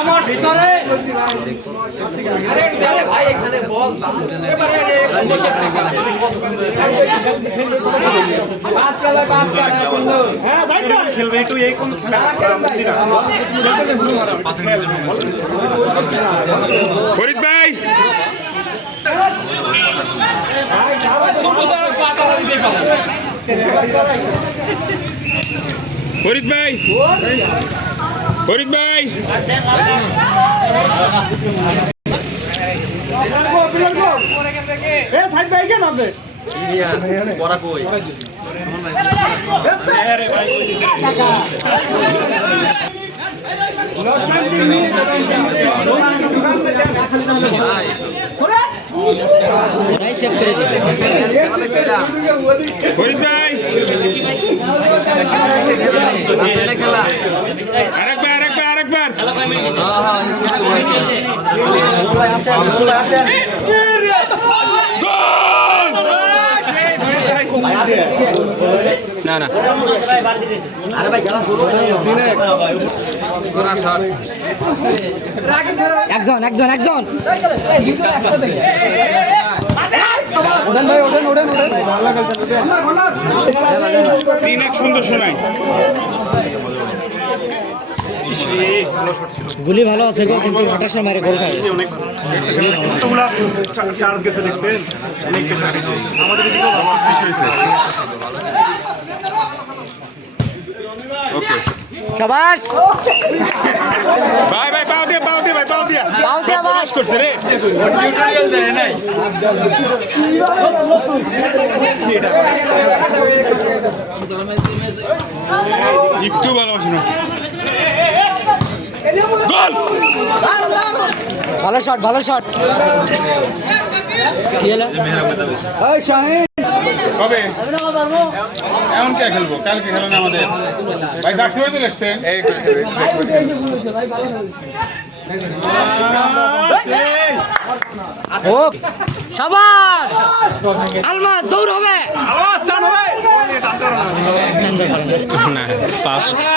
আমার ভিতরে ভাই এখানে বল খেলবে একটু এই কোন ফরিদ ভাই ফরিদ ভাই ফরিদ ভাই ফরিদ ভাই আরেকবার না না একজন সুন্দর শোনাই গুলি ভালো আছে গো, কিন্তু হঠাৎ মারে গোল খায়। শাবাশ ভাই পাও দিয়া ভাই করছে রে টিউটোরিয়াল দেয় নাই একটু ভালোবাসি না গোল ভালো শট কবে এমন কে খেলবো কালকে খেলেন আমাদের ভাই ডাক্তার চলে আসছেন শাবাশ আলমাস দৌড় হবে না পাস হবে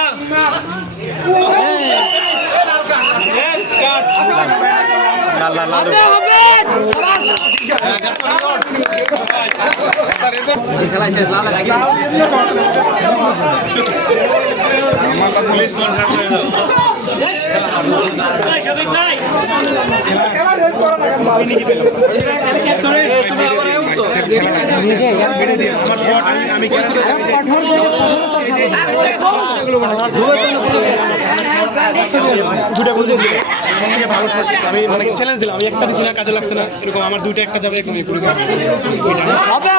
আমি মানে চ্যালেঞ্জ দিলাম, আমি একটা দিছি না, কাজে লাগছে না, এরকম আমার দুইটা একটা যাবে এরকম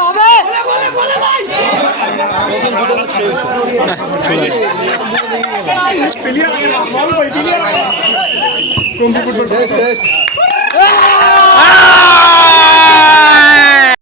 হবে